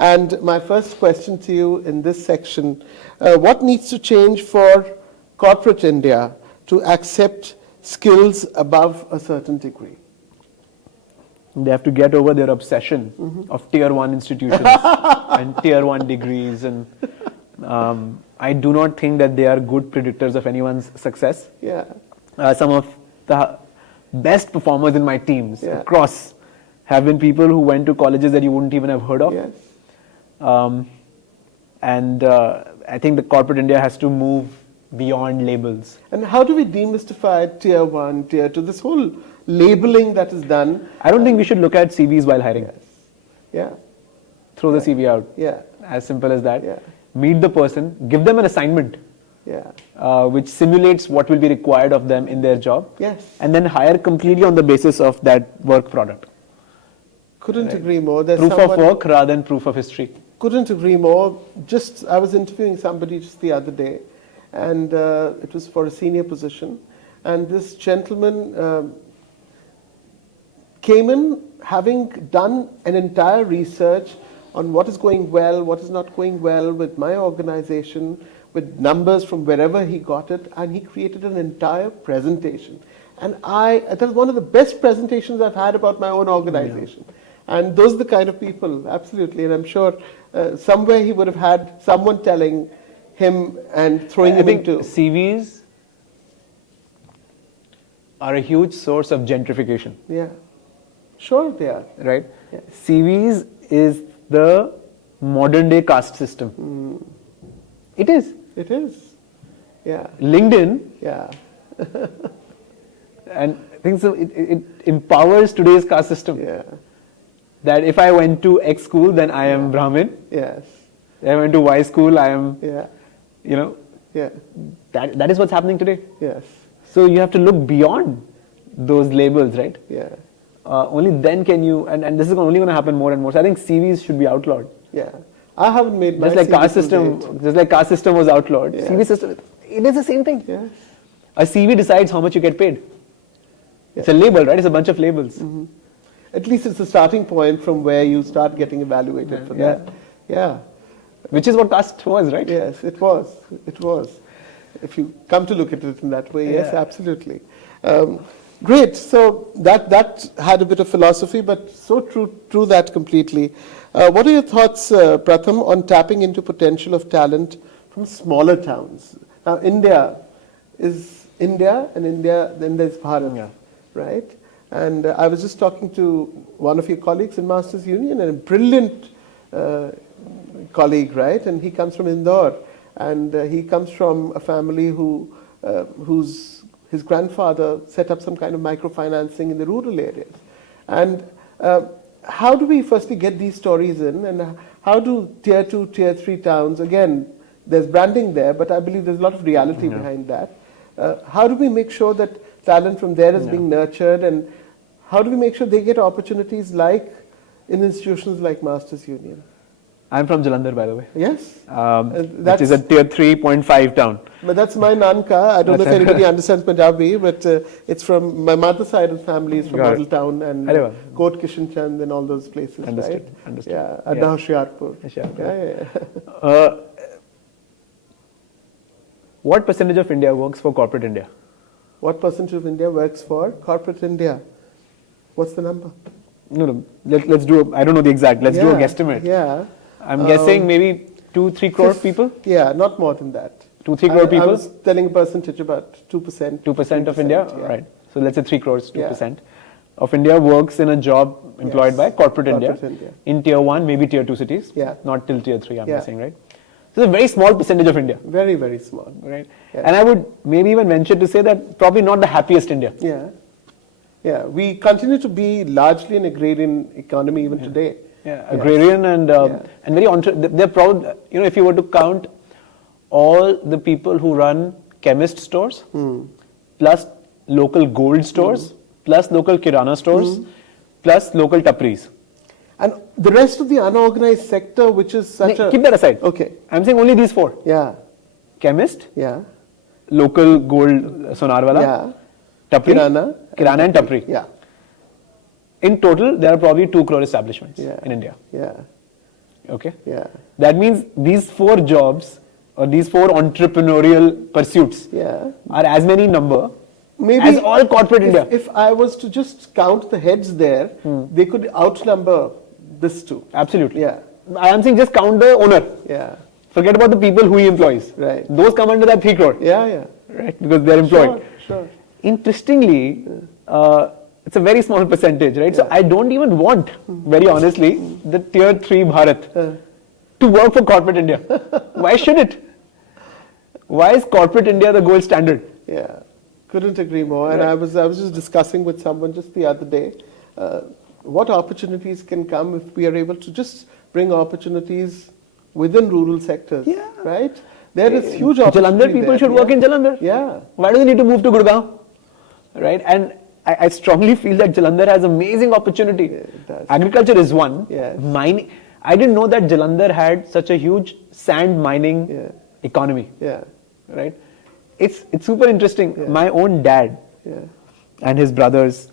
And my first question to you in this section, what needs to change for corporate India to accept skills above a certain degree? They have to get over their obsession of tier 1 institutions and tier 1 degrees. And I do not think that they are good predictors of anyone's success. Yeah. Some of the best performers in my teams across have been people who went to colleges that you wouldn't even have heard of. Yes. I think the corporate India has to move beyond labels. And how do we demystify tier 1, tier 2, this whole labeling that is done? I don't think we should look at CVs while hiring. Yes. Yeah. Throw the CV out. Yeah. As simple as that. Yeah. Meet the person, give them an assignment. Yeah. Which simulates what will be required of them in their job. Yes. And then hire completely on the basis of that work product. Couldn't agree more. There's proof of work rather than proof of history. Couldn't agree more. I was interviewing somebody just the other day, and it was for a senior position. And this gentleman came in having done an entire research on what is going well, what is not going well with my organization, with numbers from wherever he got it, and he created an entire presentation. And that was one of the best presentations I've had about my own organization. Yeah. And those are the kind of people, absolutely. And I'm sure somewhere he would have had someone telling him and throwing him into... I think CVs are a huge source of gentrification. Yeah. Sure they are. Right? Yeah. CVs is the modern day caste system. Mm. It is. It is. Yeah. LinkedIn. Yeah. And I think so it empowers today's caste system. Yeah. That if I went to X school, then I am Brahmin. Yes. If I went to Y school, I am, yeah. Yeah. That is what's happening today. Yes. So you have to look beyond those labels, right? Yeah. Only then can you, and this is only going to happen more and more. So I think CVs should be outlawed. Yeah. I haven't made my just like caste system was outlawed. Yeah. CV system, it is the same thing. Yes. A CV decides how much you get paid. Yeah. It's a label, right? It's a bunch of labels. Mm-hmm. At least it's a starting point from where you start getting evaluated for that. Yeah. Which is what caste was, right? Yes, it was. It was. If you come to look at it in that way, yes, absolutely. Great. So that had a bit of philosophy, but so true that completely. What are your thoughts, Pratham, on tapping into potential of talent from smaller towns? Now, India is India, and then there's Bharat, right? And I was just talking to one of your colleagues in Masters Union, and a brilliant colleague, right? And he comes from Indore, and he comes from a family whose grandfather set up some kind of microfinancing in the rural areas. And how do we firstly get these stories in, and how do tier 2, tier 3 towns, again, there's branding there, but I believe there's a lot of reality behind that. How do we make sure that talent from there is being nurtured, and how do we make sure they get opportunities like in institutions like Masters Union? I'm from Jalandhar, by the way. Yes. Which is a tier 3.5 town. But that's my Nanka. I don't know if anybody understands Punjabi, but it's from my mother's side of the family is from Model Town and Kot Kishan Chand and all those places, Understood. right? Understood. Yeah, Adda Hoshiarpur. Yeah. What percentage of India works for corporate India? What percentage of India works for corporate India? What's the number? No. Let's do I don't know the exact. Let's do a guesstimate. Yeah. I'm guessing maybe 2-3 crore people? Yeah, not more than that. 2-3 crore people? I was telling a percentage about 2%. 2% of India? Yeah. Right. So let's say 3 crores, 2% of India works in a job employed by corporate India. In tier 1, maybe tier 2 cities. Yeah. Not till tier 3, I'm guessing, right? So it's a very small percentage of India. Very, very small. Right. Yeah. And I would maybe even venture to say that probably not the happiest India. Yeah. Yeah. We continue to be largely an agrarian economy even today. Yeah, agrarian and very they're proud. If you were to count all the people who run chemist stores, plus local gold stores, plus local kirana stores, plus local tapris. And the rest of the unorganized sector, which is keep that aside. Okay. I'm saying only these 4. Yeah. Chemist. Yeah. Local gold sonarwala. Yeah. Tapri. Kirana and tapri. Yeah. In total, there are probably 2 crore establishments in India. Yeah. Okay. Yeah. That means these 4 jobs or these 4 entrepreneurial pursuits Yeah. are as many in number Maybe as all corporate India. If I was to just count the heads there, they could outnumber this too. Absolutely. Yeah. I am saying just count the owner. Yeah. Forget about the people who he employs. Right. Those come under that 3 crore. Yeah, yeah. Right? Because they're employed. Sure. Interestingly, it's a very small percentage, right? So I don't even want, very honestly, the tier 3 Bharat to work for corporate India. Why should it? Why is corporate India the gold standard? Yeah. Couldn't agree more. And Right. I was just discussing with someone just the other day, what opportunities can come if we are able to just bring opportunities within rural sectors. Yeah. Right? There is huge opportunity. Jalandhar people there. should work in Jalandhar. Yeah. Why do they need to move to Gurgaon? Right? And I strongly feel that Jalandhar has amazing opportunity. Yeah, it does. Agriculture is one. Yes. Mining. I didn't know that Jalandhar had such a huge sand mining economy. Yeah. Right? It's super interesting. Yeah. My own dad Yeah. and his brothers,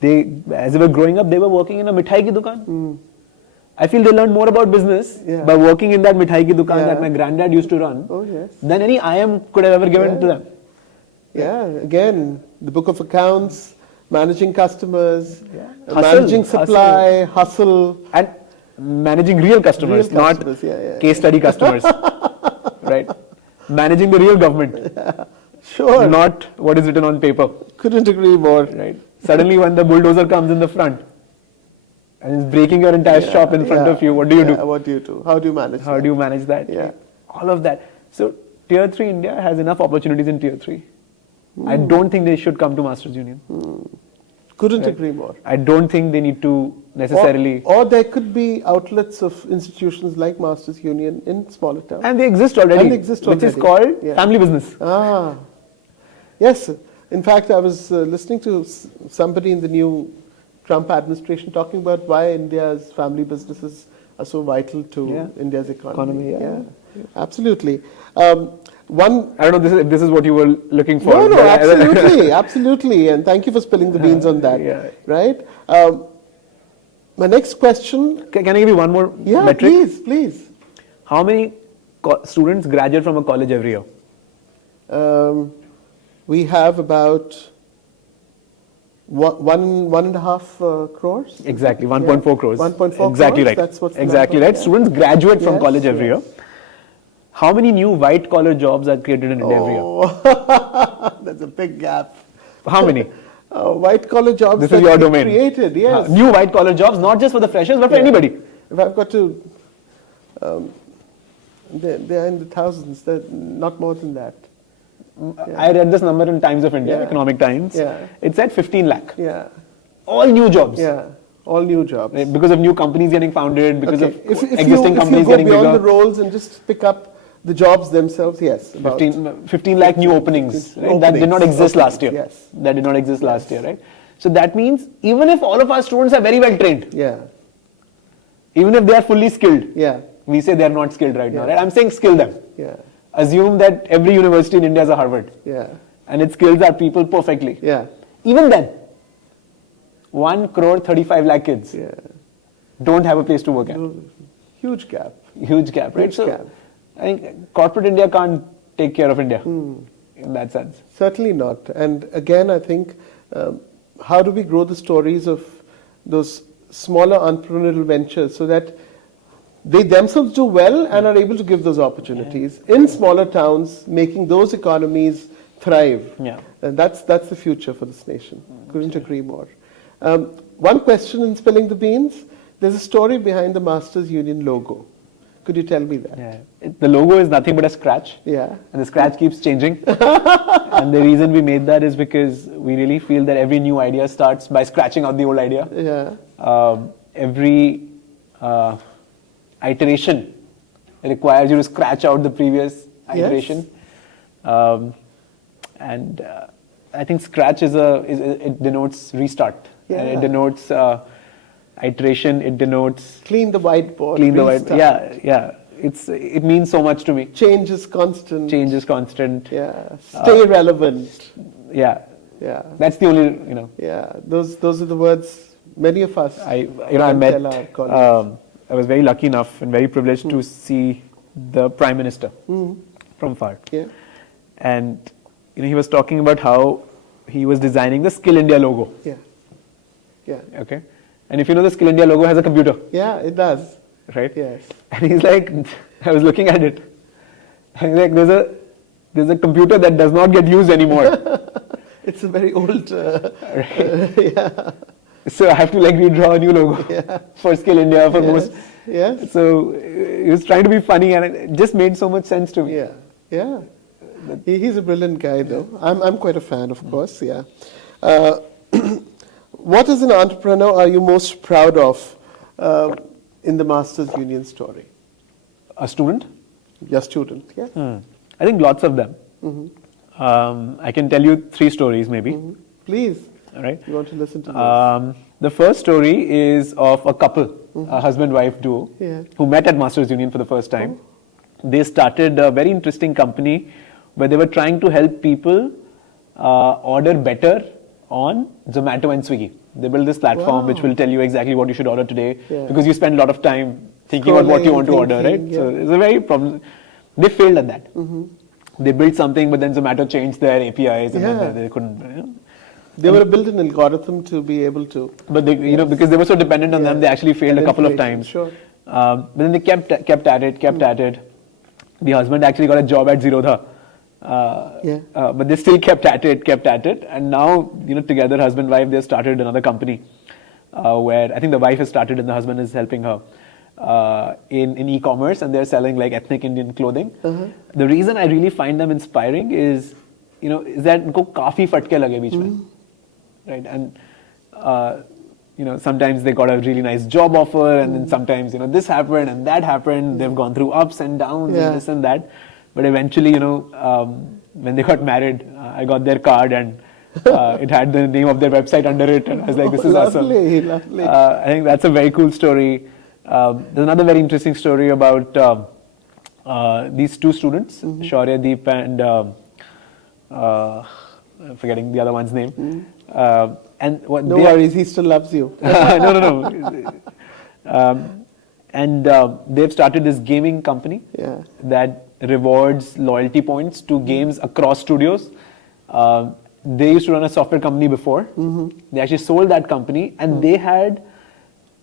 they as they were growing up, they were working in a mithai ki dukan. I feel they learned more about business by working in that mithai ki dukan that my granddad used to run Oh, yes. than any IM could have ever given to them. Yeah, again, the book of accounts, managing customers, Hustle, managing supply, hustle. And managing real customers, Real not customers, yeah. case study customers. Right? Managing the real government, Sure. not what is written on paper. Couldn't agree more. Right? Suddenly, when the bulldozer comes in the front and is breaking your entire shop in front of you, what do you do? What do you do? How do you manage How that? do you manage that? Yeah. All of that. So, tier 3 India has enough opportunities in tier 3. I don't think they should come to Masters Union. Couldn't Right. agree more. I don't think they need to necessarily. Or there could be outlets of institutions like Masters Union in smaller towns. And they exist already. And they exist Which is already. called family business. Ah, yes. In fact, I was listening to somebody in the new Trump administration talking about why India's family businesses are so vital to India's economy. Yeah. Absolutely. I don't know if this is what you were looking for. No, but absolutely, absolutely. And thank you for spilling the beans on that. Yeah. Right? My next question. Can I give you one more Yeah, metric? please. How many students graduate from a college every year? We have about 1.5 crores. Exactly, 1.4 crores. 1.4 exactly crores, right. that's what's the exactly number, right. yeah. Students graduate from Yes, college every year. How many new white collar jobs are created in India every year? Oh, that's a big gap. How many? White collar jobs This that is your we domain. created, yes. New white collar jobs, not just for the freshers, but for anybody. If I've got to, they're in the thousands, they're not more than that. I read this number in Times of India, Yeah. Economic Times. Yeah. It said 15 lakh. Yeah, All new jobs. yeah, all new jobs. Right? Because of new companies getting founded, because Okay. of If existing companies you go getting beyond bigger. the roles and just pick up the jobs themselves, yes. about 15 lakh new openings, right? That did not exist last year. Yes. That did not exist last year, right? So that means even if all of our students are very well trained, Yeah, even if they are fully skilled, yeah, we say they are not skilled right now, Yeah. right? I'm saying skill them. yeah, Assume that every university in India is a Harvard, yeah, and it skills our people perfectly. yeah, Even then, 1 crore 35 lakh kids yeah. don't have a place to work at. Huge gap. Huge gap, right? Huge So gap. I think corporate India can't take care of India in that sense. Certainly not. And again, I think, how do we grow the stories of those smaller entrepreneurial ventures so that they themselves do well and are able to give those opportunities in smaller towns, making those economies thrive. Yeah. And that's the future for this nation. Couldn't agree more. One question in Spilling the Beans. There's a story behind the Masters Union logo. Could you tell me that? Yeah. The logo is nothing but a scratch. Yeah. And the scratch keeps changing. And the reason we made that is because we really feel that every new idea starts by scratching out the old idea. Yeah. Every iteration requires you to scratch out the previous iteration. And I think scratch it denotes restart. Yeah. And it denotes iteration, it denotes Clean the whiteboard. clean the white. restart. Yeah. It means so much to me. Change is constant. Change is constant. Yeah. Stay relevant. Yeah. Yeah. That's the only, Yeah. Those are the words many of us I try and met tell our colleagues. I was very lucky enough and very privileged to see the Prime Minister from far. Yeah. And he was talking about how he was designing the Skill India logo. Yeah. Yeah. Okay. And if you know, the Skill India logo has a computer. Yeah, it does. Right? Yes. And he's like, I was looking at it. And he's like, there's a computer that does not get used anymore. It's a very old. Yeah. So I have to redraw a new logo for Skill India for most. Yes. So he was trying to be funny, and it just made so much sense to me. Yeah. Yeah. He's a brilliant guy, though. I'm quite a fan, of course. Yeah. What as an entrepreneur are you most proud of in the Masters Union story? A student? Your student, yeah. I think lots of them. I can tell you 3 stories, maybe. Please. All right. You want to listen to this? The first story is of a couple, a husband-wife duo, who met at Masters Union for the first time. They started a very interesting company where they were trying to help people order better on Zomato and Swiggy. They built this platform which will tell you exactly what you should order today because you spend a lot of time thinking about what you want to order, right? So it's a very problem. They failed at that. They built something, but then Zomato changed their APIs and then they couldn't. They were built an algorithm to be able to. But they, because they were so dependent on them, they actually failed a couple of times. Sure. But then they kept at it. The husband actually got a job at Zerodha. But they still kept at it. And now, together, husband and wife, they started another company where I think the wife has started and the husband is helping her in e-commerce, and they're selling ethnic Indian clothing. The reason I really find them inspiring is, is that उनको काफी फटके लगे बीच में, right? And sometimes they got a really nice job offer, and then sometimes this happened and that happened. They've gone through ups and downs and this and that. But eventually, when they got married, I got their card and it had the name of their website under it, and I was like, "This is awesome." Lovely. I think that's a very cool story. There's another very interesting story about these 2 students, Shaurya Deep and I'm forgetting the other one's name. And what no worries, he still loves you. No. And they've started this gaming company that rewards loyalty points to games across studios. They used to run a software company before. They actually sold that company, and they had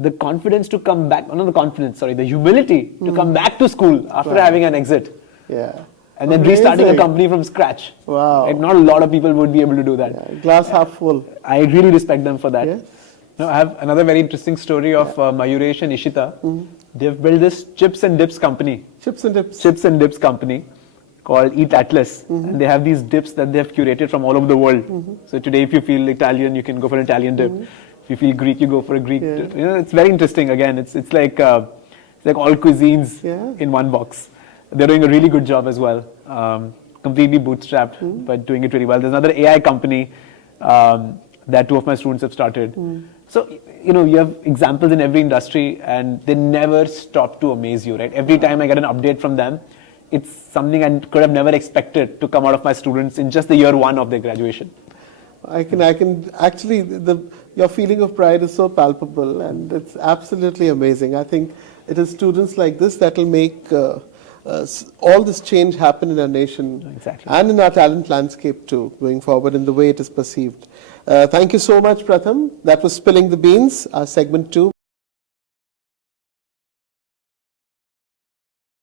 the confidence to come back, not the confidence, sorry, the humility to come back to school after having an exit. Yeah. And then restarting a company from scratch. Wow. Not a lot of people would be able to do that. Yeah, glass half full. I really respect them for that. Yes. Now, I have another very interesting story of Mayuresh and Ishita. They've built this chips and dips company. Chips and dips. Chips and dips company called Eat Atlas. And they have these dips that they have curated from all over the world. So today, if you feel Italian, you can go for an Italian dip. If you feel Greek, you go for a Greek dip. It's very interesting. Again, it's like all cuisines in one box. They're doing a really good job as well. Completely bootstrapped, but doing it really well. There's another AI company that 2 of my students have started. So, you have examples in every industry, and they never stop to amaze you, right? Every time I get an update from them, it's something I could have never expected to come out of my students in just the year 1 of their graduation. I can actually, your feeling of pride is so palpable, and it's absolutely amazing. I think it is students like this that will make all this change happen in our nation and in our talent landscape too, going forward in the way it is perceived. Thank you so much, Pratham. That was Spilling the Beans, our segment 2.